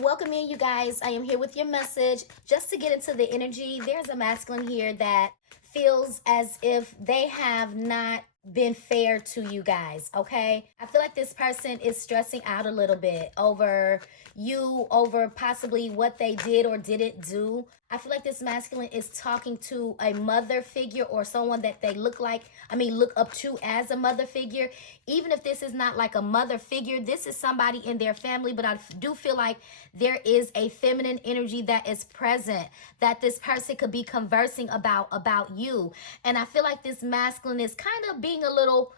Welcome in, you guys. I am here with your message. Just to get into the energy, there's a masculine here that feels as if they have not been fair to you guys, okay? I feel like this person is stressing out a little bit over you, over possibly what they did or didn't do. I feel like this masculine is talking to a mother figure or someone that they look up to as a mother figure. Even if this is not like a mother figure, this is somebody in their family, but I do feel like there is a feminine energy that is present, that this person could be conversing about you. And I feel like this masculine is kind of being a little,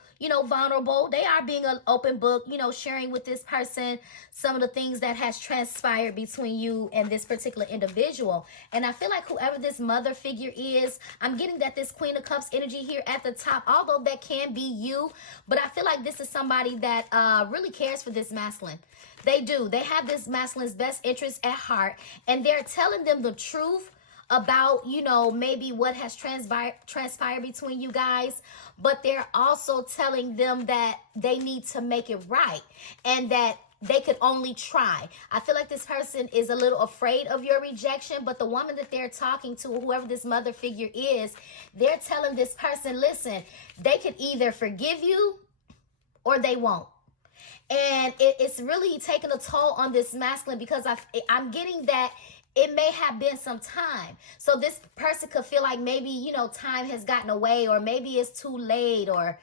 vulnerable. They are being an open book, sharing with this person some of the things that has transpired between you and this particular individual. And I feel like whoever this mother figure is, I'm getting that this Queen of Cups energy here at the top, although that can be you, but I feel like this is somebody that really cares for this masculine. They do. They have this masculine's best interest at heart, and they're telling them the truth about, maybe what has transpired between you guys, but they're also telling them that they need to make it right and that they could only try. I feel like this person is a little afraid of your rejection, but the woman that they're talking to, whoever this mother figure is, they're telling this person, listen, they could either forgive you or they won't. And it's really taking a toll on this masculine, because I'm getting that it may have been some time. So this person could feel like maybe, time has gotten away, or maybe it's too late, or,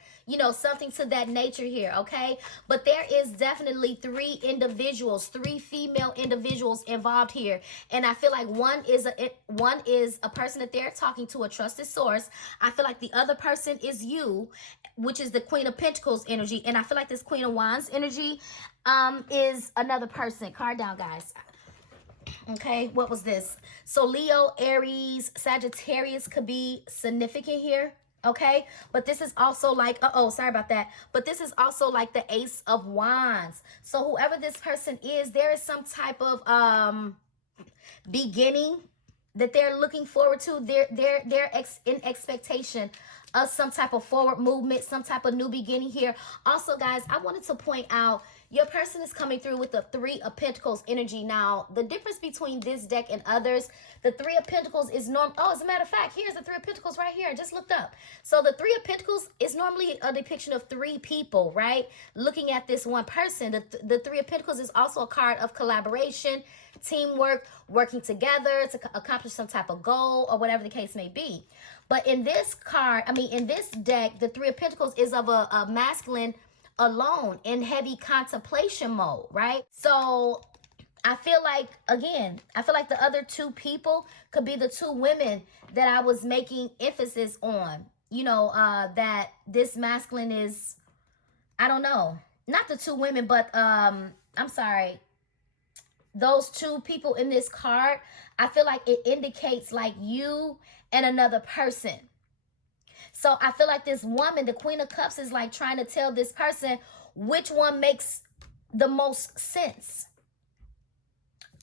something to that nature here, okay? But there is definitely three female individuals involved here. And I feel like one is a person that they're talking to, a trusted source. I feel like the other person is you, which is the Queen of Pentacles energy. And I feel like this Queen of Wands energy is another person. Card down, guys. Okay, what was this? So Leo, Aries, Sagittarius could be significant here. Okay, but this is also like, sorry about that. But this is also like the Ace of Wands. So whoever this person is, there is some type of beginning that they're looking forward to. They're in expectation of some type of forward movement, some type of new beginning here. Also, guys, I wanted to point out, your person is coming through with the Three of Pentacles energy. Now, the difference between this deck and others, the Three of Pentacles is as a matter of fact, here's the Three of Pentacles right here. I just looked up. So the Three of Pentacles is normally a depiction of three people, right? Looking at this one person. The Three of Pentacles is also a card of collaboration, teamwork, working together to accomplish some type of goal, or whatever the case may be. But in this in this deck, the Three of Pentacles is of a masculine alone in heavy contemplation mode, right? So I feel like the other two people could be the two women that I was making emphasis on, that this masculine is, I don't know, not the two women, but I'm sorry, those two people in this card. I feel like it indicates like you and another person. So I feel like this woman, the Queen of Cups, is like trying to tell this person which one makes the most sense.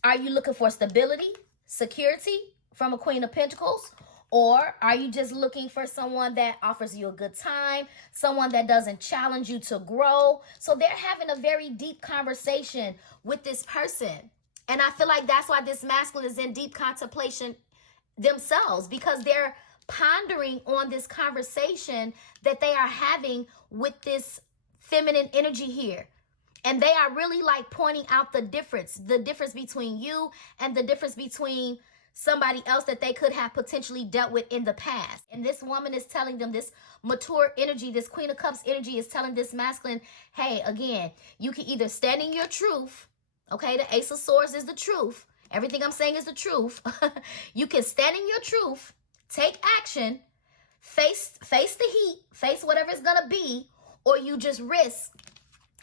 Are you looking for stability, security from a Queen of Pentacles? Or are you just looking for someone that offers you a good time, someone that doesn't challenge you to grow? So they're having a very deep conversation with this person. And I feel like that's why this masculine is in deep contemplation themselves, because they're pondering on this conversation that they are having with this feminine energy here. And they are really like pointing out the difference between you and the difference between somebody else that they could have potentially dealt with in the past. And this woman is telling them, this mature energy, this Queen of Cups energy is telling this masculine, hey, again, you can either stand in your truth. Okay, the Ace of Swords is the truth. Everything I'm saying is the truth. You can stand in your truth, take action, face the heat, face whatever it's gonna be, or you just risk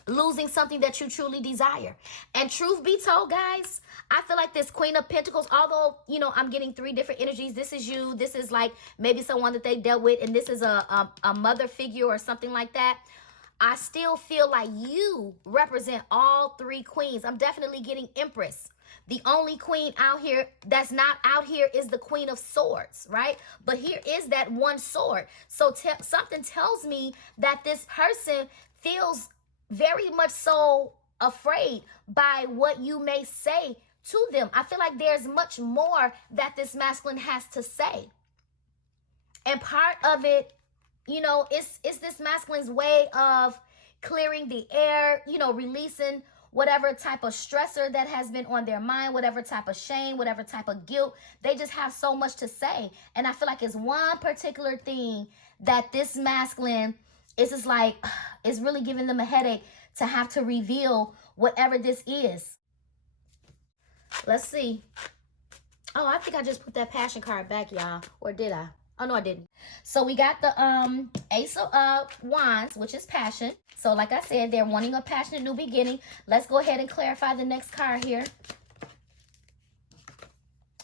losing something that you truly desire. And truth be told, guys, I feel like this Queen of Pentacles, although, I'm getting three different energies. This is you, this is like maybe someone that they dealt with, and this is a mother figure or something like that. I still feel like you represent all three queens. I'm definitely getting Empress. The only queen out here that's not out here is the Queen of Swords, right? But here is that one sword. So something tells me that this person feels very much so afraid by what you may say to them. I feel like there's much more that this masculine has to say. And part of it, you know, it's this masculine's way of clearing the air, you know, releasing whatever type of stressor that has been on their mind, whatever type of shame, whatever type of guilt. They just have so much to say. And I feel like it's one particular thing that this masculine is just like, it's really giving them a headache to have to reveal whatever this is. Let's see. Oh, I think I just put that passion card back, y'all. Or did I? Oh, no, I didn't. So we got the Ace of Wands, which is passion. So like I said, they're wanting a passionate new beginning. Let's go ahead and clarify the next card here.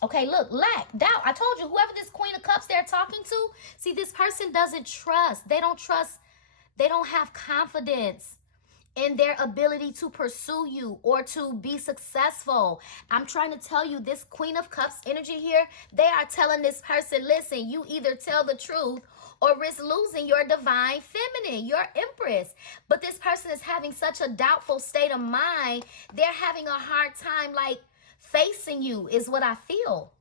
Okay, look, lack, doubt. I told you, whoever this Queen of Cups they're talking to, see, this person doesn't trust. They don't trust. They don't have confidence in their ability to pursue you or to be successful. I'm trying to tell you, this Queen of Cups energy here, they are telling this person, listen, you either tell the truth or risk losing your divine feminine, your empress. But this person is having such a doubtful state of mind. They're having a hard time, like, facing you is what I feel.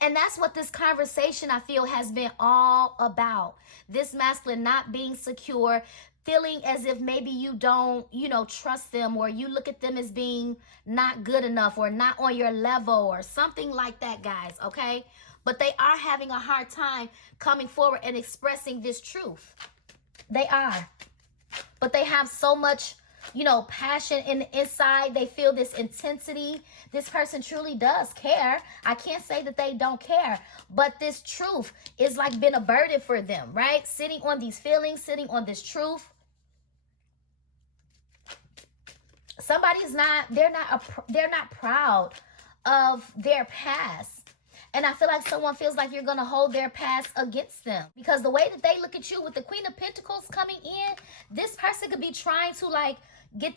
And that's what this conversation, I feel, has been all about. This masculine not being secure, feeling as if maybe you don't, you know, trust them, or you look at them as being not good enough or not on your level or something like that, guys, okay? But they are having a hard time coming forward and expressing this truth. They are. But they have so much, you know, passion in the inside. They feel this intensity. This person truly does care. I can't say that they don't care, but this truth is like been a burden for them, right? Sitting on these feelings, sitting on this truth. Somebody's not, they're not proud of their past. And I feel like someone feels like you're going to hold their past against them. Because the way that they look at you with the Queen of Pentacles coming in, this person could be trying to like get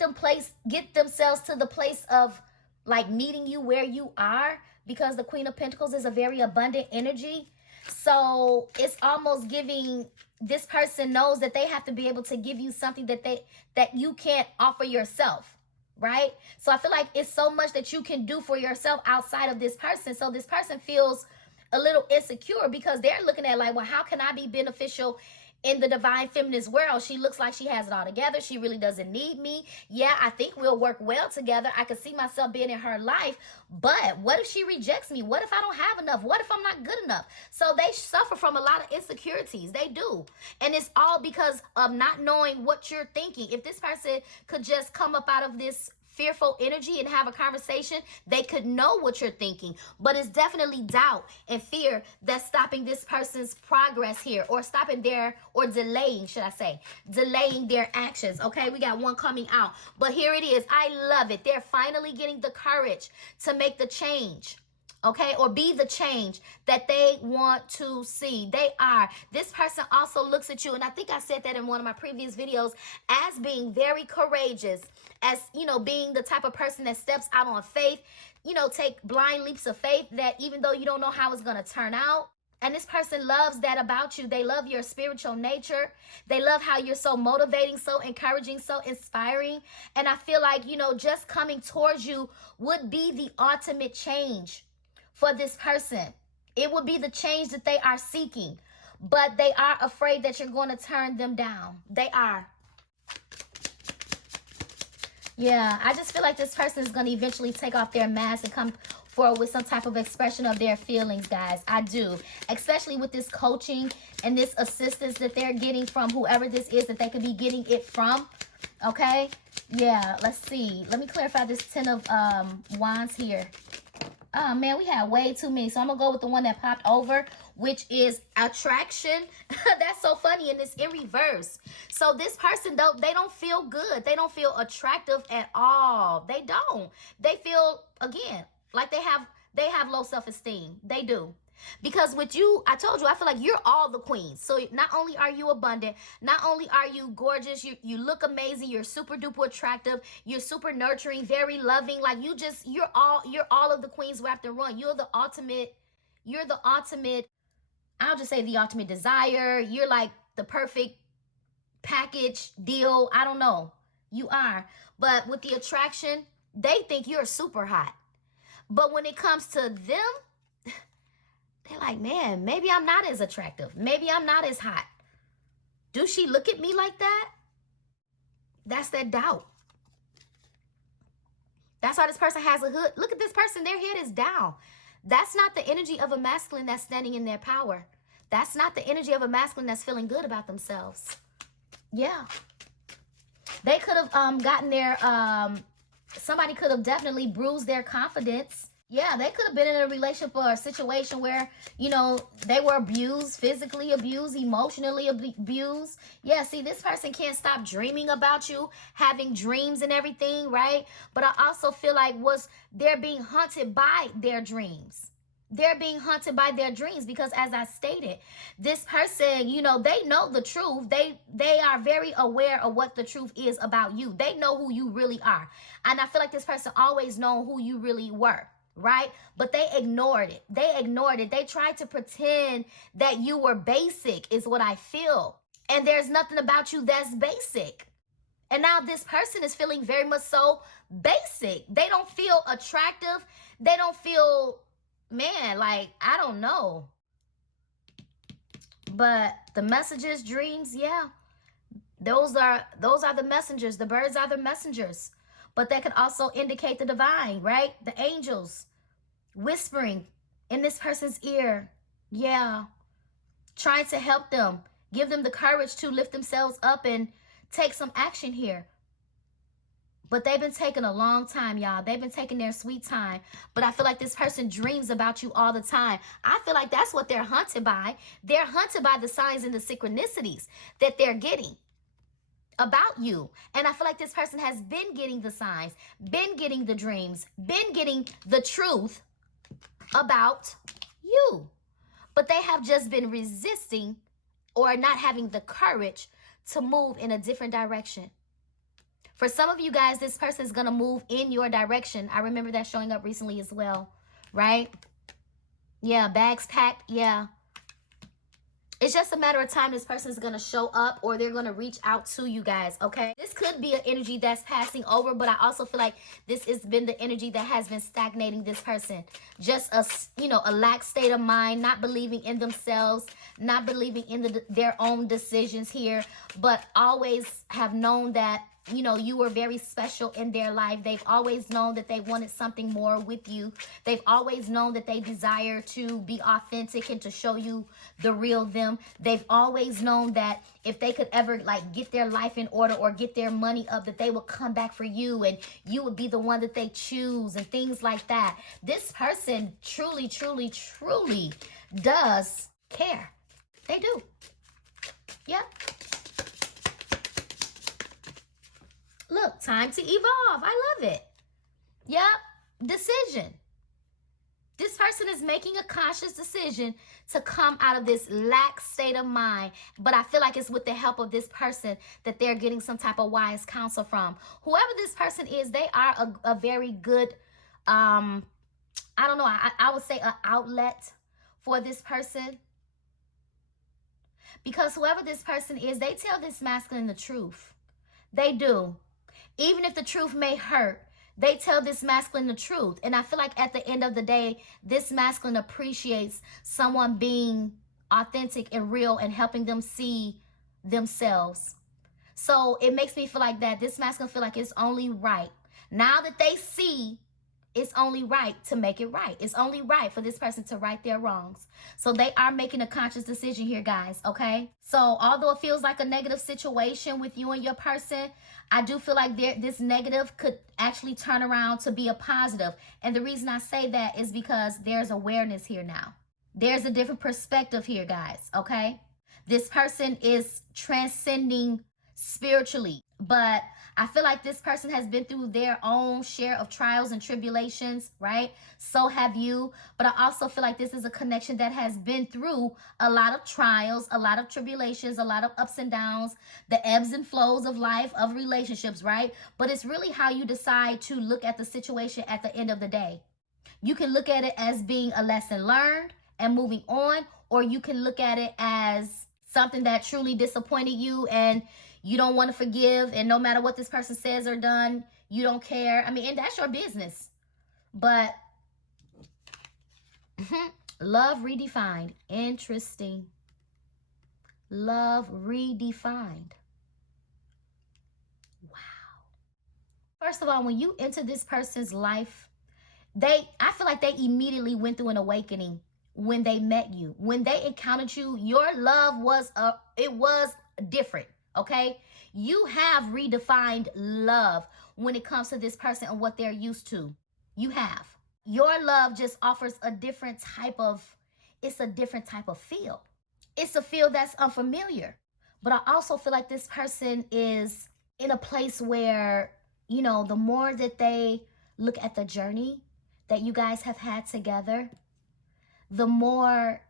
themselves to the place of like meeting you where you are. Because the Queen of Pentacles is a very abundant energy. So it's almost giving, this person knows that they have to be able to give you something that you can't offer yourself. Right? So I feel like it's so much that you can do for yourself outside of this person. So this person feels a little insecure because they're looking at like, well, how can I be beneficial in the divine feminist world? She looks like she has it all together. She really doesn't need me. Yeah, I think we'll work well together. I could see myself being in her life. But what if she rejects me? What if I don't have enough? What if I'm not good enough? So they suffer from a lot of insecurities. They do. And it's all because of not knowing what you're thinking. If this person could just come up out of this fearful energy and have a conversation, they could know what you're thinking. But it's definitely doubt and fear that's stopping this person's progress here, or stopping their, or delaying, should I say, delaying their actions. Okay, we got one coming out, but here it is. I love it. They're finally getting the courage to make the change. Okay, or be the change that they want to see. They are. This person also looks at you, and I think I said that in one of my previous videos, as being very courageous, as, you know, being the type of person that steps out on faith, you know, take blind leaps of faith, that even though you don't know how it's going to turn out. And this person loves that about you. They love your spiritual nature. They love how you're so motivating, so encouraging, so inspiring. And I feel like, you know, just coming towards you would be the ultimate change for this person. It would be the change that they are seeking, but they are afraid that you're going to turn them down. They are. Yeah, I just feel like this person is going to eventually take off their mask and come forward with some type of expression of their feelings, guys. I do. Especially with this coaching and this assistance that they're getting from whoever this is that they could be getting it from. Okay? Yeah, let's see. Let me clarify this Ten of Wands here. Oh, man, we have way too many. So I'm going to go with the one that popped over, which is attraction. That's so funny. And it's in reverse. So this person, they don't feel good. They don't feel attractive at all. They don't. They feel, again, like they have low self-esteem. They do. Because with you, I told you, I feel like you're all the queens. So not only are you abundant, not only are you gorgeous, you look amazing, you're super duper attractive, you're super nurturing, very loving. Like you're all of the queens wrapped in one. You're the ultimate, I'll just say the ultimate desire. You're like the perfect package deal. I don't know. You are. But with the attraction, they think you're super hot. But when it comes to them, they're like, man, maybe I'm not as attractive. Maybe I'm not as hot. Do she look at me like that? That's that doubt. That's why this person has a hood. Look at this person. Their head is down. That's not the energy of a masculine that's standing in their power. That's not the energy of a masculine that's feeling good about themselves. Yeah. They could have gotten their, somebody could have definitely bruised their confidence. Yeah, they could have been in a relationship or a situation where, you know, they were abused, physically abused, emotionally abused. Yeah, see, this person can't stop dreaming about you, having dreams and everything, right? But I also feel like they're being haunted by their dreams. They're being haunted by their dreams because, as I stated, this person, you know, they know the truth. They are very aware of what the truth is about you. They know who you really are. And I feel like this person always known who you really were. Right? But they ignored it. They ignored it. They tried to pretend that you were basic is what I feel. And there's nothing about you that's basic. And now this person is feeling very much so basic. They don't feel attractive. They don't feel, man, like, I don't know. But the messages, dreams, yeah. Those are the messengers. The birds are the messengers. But that could also indicate the divine, right? The angels whispering in this person's ear. Yeah. Trying to help them. Give them the courage to lift themselves up and take some action here. But they've been taking a long time, y'all. They've been taking their sweet time. But I feel like this person dreams about you all the time. I feel like that's what they're hunted by. They're hunted by the signs and the synchronicities that they're getting about you. And I feel like this person has been getting the signs, been getting the dreams, been getting the truth about you. But they have just been resisting or not having the courage to move in a different direction. For some of you guys, this person is going to move in your direction. I remember that showing up recently as well, right? Yeah, bags packed, yeah. It's just a matter of time this person is going to show up or they're going to reach out to you guys, okay? This could be an energy that's passing over, but I also feel like this has been the energy that has been stagnating this person. Just a, you know, a lax state of mind, not believing in themselves, not believing in their own decisions here, but always have known that, you know, you were very special in their life. They've always known that they wanted something more with you. They've always known that they desire to be authentic and to show you the real them. They've always known that if they could ever like get their life in order or get their money up, that they would come back for you and you would be the one that they choose and things like that. This person truly, truly, truly does care. They do. Yep. Look, time to evolve. I love it. Yep. Decision. This person is making a conscious decision to come out of this lax state of mind. But I feel like it's with the help of this person that they're getting some type of wise counsel from. Whoever this person is, they are a very good, I don't know, I would say an outlet for this person. Because whoever this person is, they tell this masculine the truth. They do. Even if the truth may hurt, they tell this masculine the truth. And I feel like at the end of the day, this masculine appreciates someone being authentic and real and helping them see themselves. So it makes me feel like that this masculine feel like it's only right. Now that they see, it's only right to make it right. It's only right for this person to right their wrongs. So they are making a conscious decision here, guys, okay? So although it feels like a negative situation with you and your person, I do feel like this negative could actually turn around to be a positive. And the reason I say that is because there's awareness here now. There's a different perspective here, guys, okay? This person is transcending spiritually, but I feel like this person has been through their own share of trials and tribulations, right? So have you. But I also feel like this is a connection that has been through a lot of trials, a lot of tribulations, a lot of ups and downs, the ebbs and flows of life, of relationships, right? But it's really how you decide to look at the situation at the end of the day. You can look at it as being a lesson learned and moving on, or you can look at it as something that truly disappointed you and you don't want to forgive, and no matter what this person says or done, you don't care. I mean, and that's your business. But Love redefined. Interesting. Love redefined. Wow. First of all, when you enter this person's life, I feel like they immediately went through an awakening when they met you. When they encountered you, your love was different, okay? You have redefined love when it comes to this person and what they're used to. You have. Your love just offers a different type of feel. It's a feel that's unfamiliar. But I also feel like this person is in a place where, you know, the more that they look at the journey that you guys have had together, the more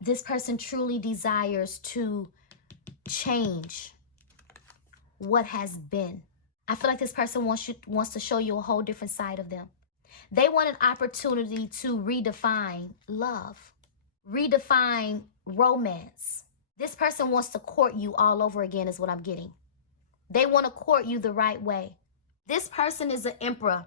this person truly desires to change what has been. I feel like this person wants to show you a whole different side of them. They want an opportunity to redefine love, redefine romance. This person wants to court you all over again is what I'm getting. They want to court you the right way. This person is an emperor,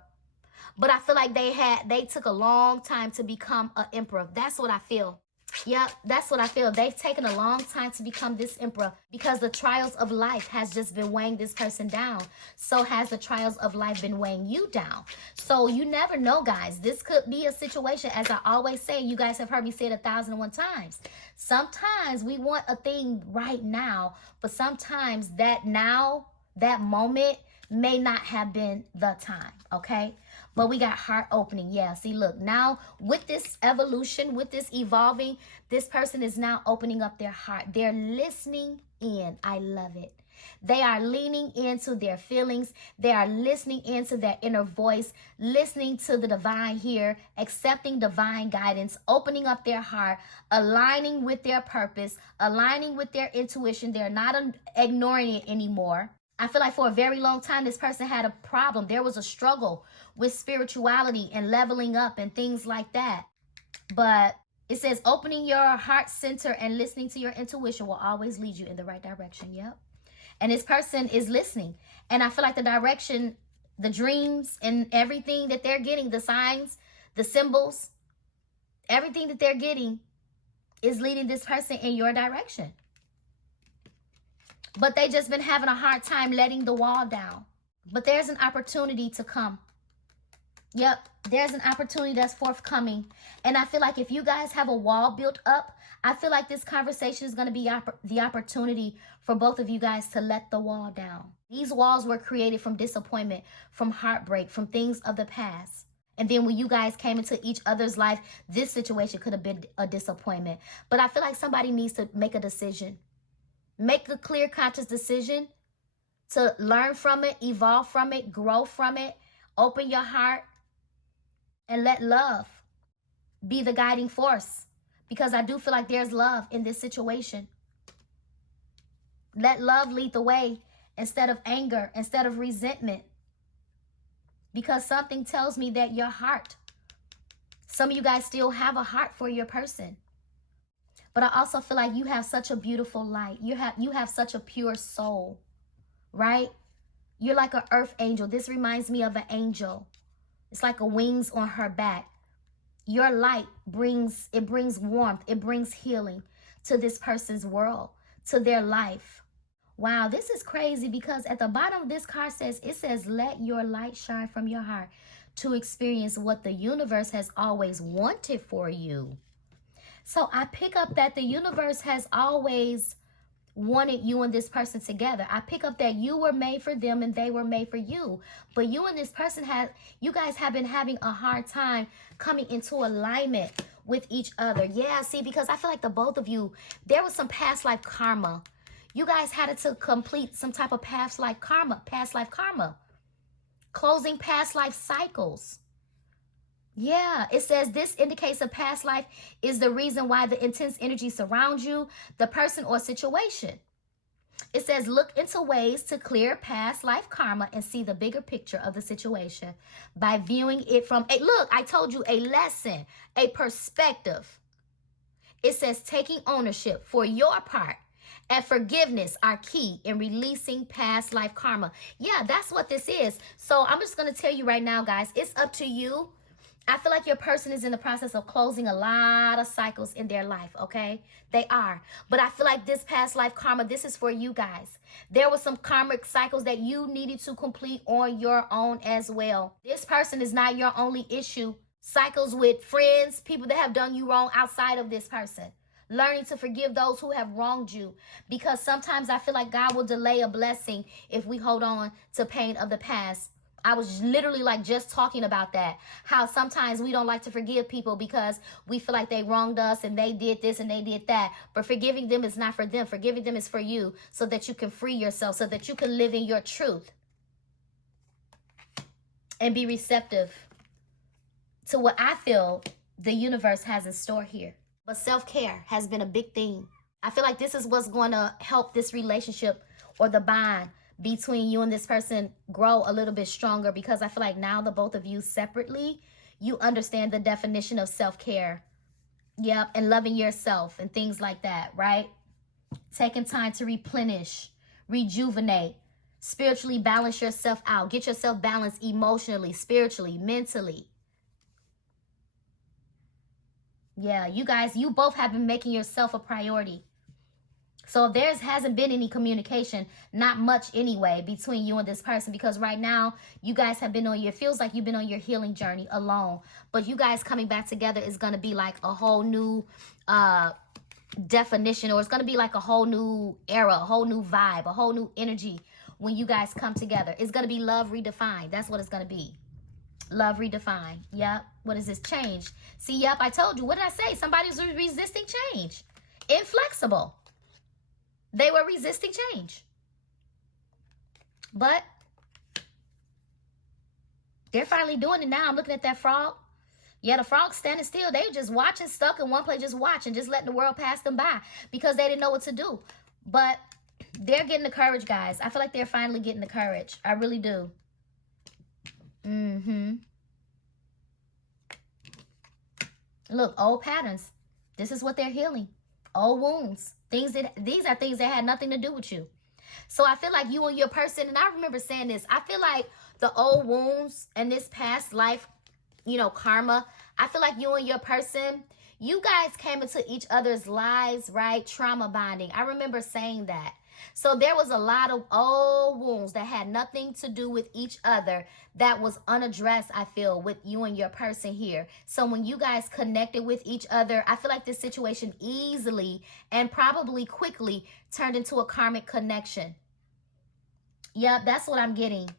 but I feel like they took a long time to become an emperor. That's what I feel. Yep, that's what I feel. They've taken a long time to become this emperor because the trials of life has just been weighing this person down. So has the trials of life been weighing you down. So you never know, guys. This could be a situation, as I always say, you guys have heard me say it 1,001 times. Sometimes we want a thing right now, but sometimes that moment may not have been the time, okay? But we got heart opening. Yeah, see, look, now with this evolution, with this evolving, this person is now opening up their heart. They're listening in. I love it. They are leaning into their feelings. They are listening into their inner voice, listening to the divine here, accepting divine guidance, opening up their heart, aligning with their purpose, aligning with their intuition. They're not ignoring it anymore. I feel like for a very long time, this person had a problem. There was a struggle with spirituality and leveling up and things like that. But it says opening your heart center and listening to your intuition will always lead you in the right direction. Yep. And this person is listening. And I feel like the direction, the dreams and everything that they're getting, the signs, the symbols, everything that they're getting is leading this person in your direction. But they just been having a hard time letting the wall down. But there's an opportunity to come. Yep, there's an opportunity that's forthcoming. And I feel like if you guys have a wall built up, I feel like this conversation is going to be the opportunity for both of you guys to let the wall down. These walls were created from disappointment, from heartbreak, from things of the past. And then when you guys came into each other's life, this situation could have been a disappointment. But I feel like somebody needs to make a decision. Make a clear, conscious decision to learn from it, evolve from it, grow from it, open your heart, and let love be the guiding force. Because I do feel like there's love in this situation. Let love lead the way instead of anger, instead of resentment. Because something tells me that your heart, some of you guys still have a heart for your person. But I also feel like you have such a beautiful light. You have such a pure soul, right? You're like an earth angel. This reminds me of an angel. It's like a wings on her back. Your light brings warmth. It brings healing to this person's world, to their life. Wow, this is crazy because at the bottom of this card it says, let your light shine from your heart to experience what the universe has always wanted for you. So I pick up that the universe has always wanted you and this person together. I pick up that you were made for them and they were made for you. But you and this person you guys have been having a hard time coming into alignment with each other. Yeah, see, because I feel like the both of you, there was some past life karma. You guys had to complete some type of past life karma, closing past life cycles. Yeah, it says this indicates a past life is the reason why the intense energy surrounds you, the person or situation. It says look into ways to clear past life karma and see the bigger picture of the situation by viewing it from look, I told you, a lesson, a perspective. It says taking ownership for your part and forgiveness are key in releasing past life karma. Yeah, that's what this is. So I'm just going to tell you right now, guys, it's up to you I feel like your person is in the process of closing a lot of cycles in their life, okay? They are. But I feel like this past life karma, this is for you guys. There were some karmic cycles that you needed to complete on your own as well. This person is not your only issue. Cycles with friends, people that have done you wrong outside of this person. Learning to forgive those who have wronged you. Because sometimes I feel like God will delay a blessing if we hold on to pain of the past. I was literally like just talking about that. How sometimes we don't like to forgive people because we feel like they wronged us and they did this and they did that. But forgiving them is not for them. Forgiving them is for you so that you can free yourself, so that you can live in your truth and be receptive to what I feel the universe has in store here. But self-care has been a big thing. I feel like this is what's going to help this relationship or the bond between you and this person grow a little bit stronger, because I feel like now the both of you separately, you understand the definition of self-care. Yep, and loving yourself and things like that, right? Taking time to replenish, rejuvenate, spiritually balance yourself out. Get yourself balanced emotionally, spiritually, mentally. Yeah, you guys, you both have been making yourself a priority. So there hasn't been any communication, not much anyway, between you and this person, because right now you guys have been on your, feels like you've been on your healing journey alone. But you guys coming back together is going to be like a whole new definition, or it's going to be like a whole new era, a whole new vibe, a whole new energy when you guys come together. It's going to be love redefined. That's what it's going to be. Love redefined. Yep. What is this? Change. See, yep, I told you. What did I say? Somebody's resisting change. Inflexible. They were resisting change. But they're finally doing it now. I'm looking at that frog. Yeah, the frog's standing still. They were just watching, stuck in one place, just watching, just letting the world pass them by because they didn't know what to do. But they're getting the courage, guys. I feel like they're finally getting the courage. I really do. Look, old patterns. This is what they're healing. Old wounds. These are things that had nothing to do with you. So I feel like you and your person, and I remember saying this, I feel like the old wounds and this past life, you know, karma, I feel like you and your person, you guys came into each other's lives, right? Trauma bonding. I remember saying that. So there was a lot of old wounds that had nothing to do with each other that was unaddressed, I feel, with you and your person here. So when you guys connected with each other, I feel like this situation easily and probably quickly turned into a karmic connection. Yep, that's what I'm getting.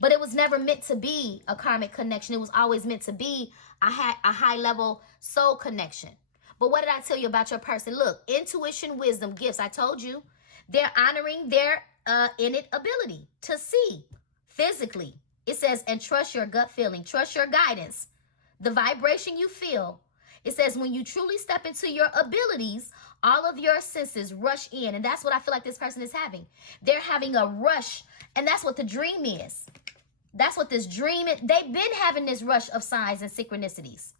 But it was never meant to be a karmic connection. It was always meant to be a high level soul connection. But what did I tell you about your person? Look, intuition, wisdom, gifts. I told you. They're honoring their innate ability to see physically. It says, and trust your gut feeling. Trust your guidance. The vibration you feel. It says, when you truly step into your abilities, all of your senses rush in. And that's what I feel like this person is having. They're having a rush. And that's what the dream is. That's what this dream is. They've been having this rush of signs and synchronicities.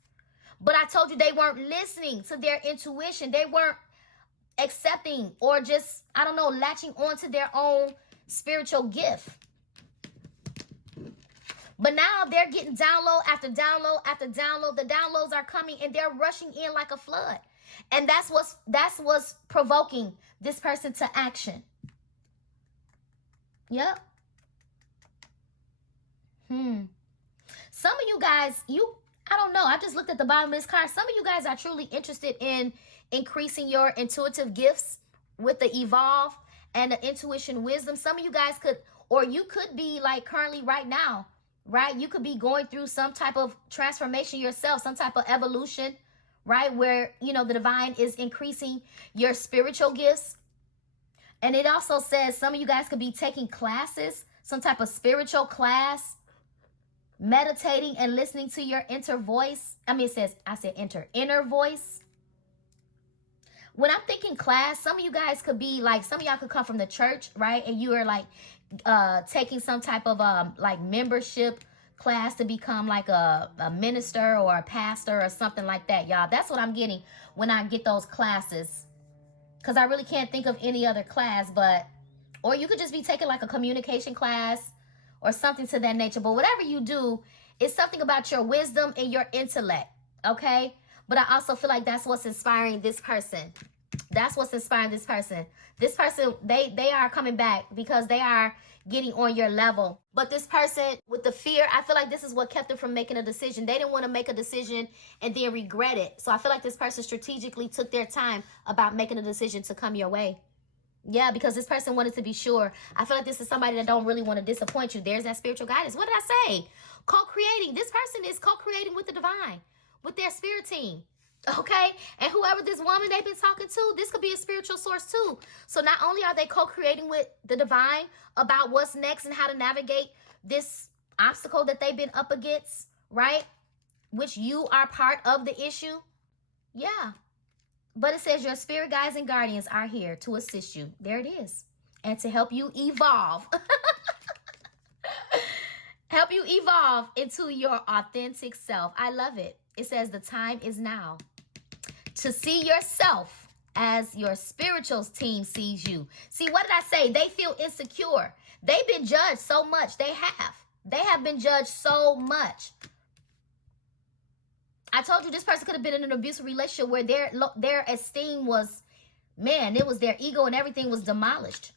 But I told you they weren't listening to their intuition. They weren't accepting or just, I don't know, latching on to their own spiritual gift. But now they're getting download after download after download. The downloads are coming and they're rushing in like a flood. And that's what's provoking this person to action. Yep. Some of you guys, I don't know. I just looked at the bottom of this card. Some of you guys are truly interested in increasing your intuitive gifts with the evolve and the intuition wisdom. Some of you guys could, or you could be like currently right now, right? You could be going through some type of transformation yourself, some type of evolution, right? Where, you know, the divine is increasing your spiritual gifts. And it also says some of you guys could be taking classes, some type of spiritual class, meditating and listening to your inner voice. Inner voice. When I'm thinking class, some of you guys could be like, some of y'all could come from the church, right? And you are like taking some type of like membership class to become like a minister or a pastor or something like that, y'all. That's what I'm getting when I get those classes. Because I really can't think of any other class, but, or you could just be taking like a communication class or something to that nature. But whatever you do, It's something about your wisdom and your intellect, okay? But I also feel like that's what's inspiring this person. That's what's inspiring this person. This person, they are coming back because they are getting on your level. But this person with the fear, I feel like this is what kept them from making a decision. They didn't want to make a decision and then regret it. So I feel like this person strategically took their time about making a decision to come your way. Yeah, because this person wanted to be sure. I feel like this is somebody that don't really want to disappoint you. There's that spiritual guidance. What did I say? Co-creating. This person is co-creating with the divine, with their spirit team. Okay? And whoever this woman they've been talking to, this could be a spiritual source too. So not only are they co-creating with the divine about what's next and how to navigate this obstacle that they've been up against, right? Which you are part of the issue. Yeah. But it says your spirit guides and guardians are here to assist you. There it is. And to help you evolve. Help you evolve into your authentic self. I love it. It says the time is now to see yourself as your spiritual team sees you. See, what did I say? They feel insecure. They've been judged so much. They have been judged so much. I told you this person could have been in an abusive relationship where their esteem was, man, it was their ego and everything was demolished.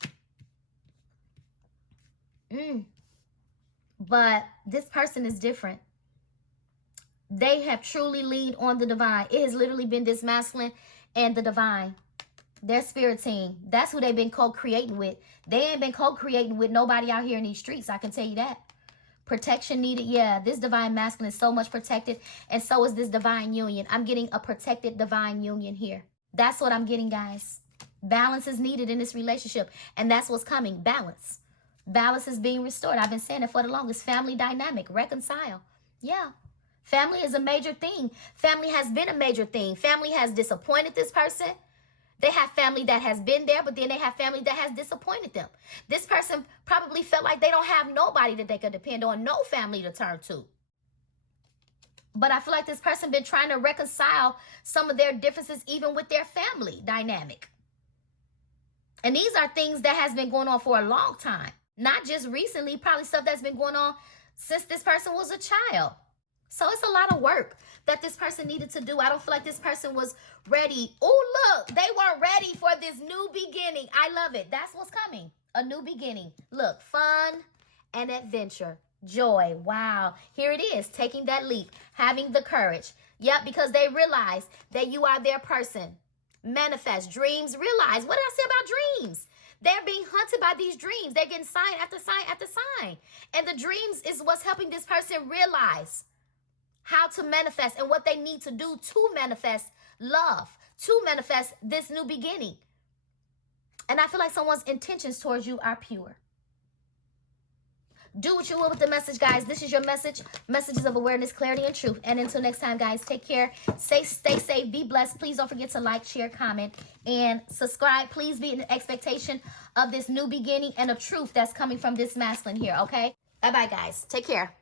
But this person is different. They have truly leaned on the divine. It has literally been this masculine and the divine. Their spirit team. That's who they've been co-creating with. They ain't been co-creating with nobody out here in these streets. I can tell you that. Protection needed. Yeah, this divine masculine is so much protected. And so is this divine union. I'm getting a protected divine union here. That's what I'm getting, guys. Balance is needed in this relationship. And that's what's coming. Balance. Balance is being restored. I've been saying it for the longest. Family dynamic. Reconcile. Yeah. Family is a major thing. Family has been a major thing. Family has disappointed this person. They have family that has been there, but then they have family that has disappointed them. This person probably felt like they don't have nobody that they could depend on, no family to turn to. But I feel like this person been trying to reconcile some of their differences even with their family dynamic. And these are things that has been going on for a long time. Not just recently, probably stuff that's been going on since this person was a child. So it's a lot of work that this person needed to do. I don't feel like this person was ready. Oh, look, they weren't ready for this new beginning. I love it. That's what's coming. A new beginning. Look, fun and adventure. Joy. Wow. Here it is. Taking that leap. Having the courage. Yep, because they realize that you are their person. Manifest. Dreams. Realize. What did I say about dreams? They're being hunted by these dreams. They're getting sign after sign after sign. And the dreams is what's helping this person realize how to manifest and what they need to do to manifest love, to manifest this new beginning. And I feel like someone's intentions towards you are pure. Do what you will with the message, guys. This is your message. Messages of awareness, clarity, and truth. And until next time, guys, take care. Stay safe. Be blessed. Please don't forget to like, share, comment, and subscribe. Please be in expectation of this new beginning and of truth that's coming from this masculine here, okay? Bye-bye, guys. Take care.